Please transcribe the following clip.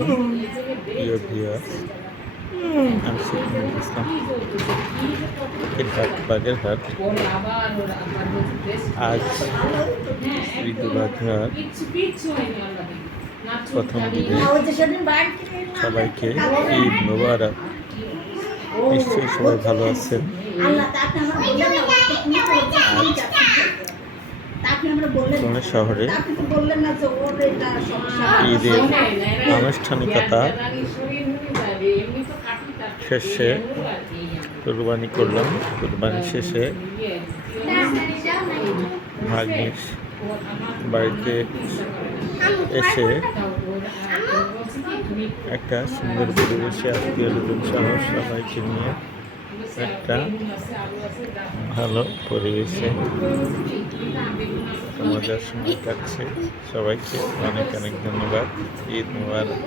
আলাইকুম প্রিয় ভিউয়ার্স, আমি শিখুল ইসলাম বাগেরহাট। আজ ঈদুল আজহার প্রথম দিনে সবাইকে ঈদ মোবারক। নিশ্চয়ই সবাই ভালো আছেন। খুলনা শহরে ঈদের আনুষ্ঠানিকতা শেষে কুরবানি করলাম। কুরবানি শেষে ভাগ্নির বাড়িতে এসে একটা সুন্দর পরিবেশে আত্মীয় স্বজন সহ সবাইকে নিয়ে একটা ভালো পরিবেশে মজার সময় কাটছে। সবাইকে অনেক অনেক ধন্যবাদ। ঈদ মোবারক।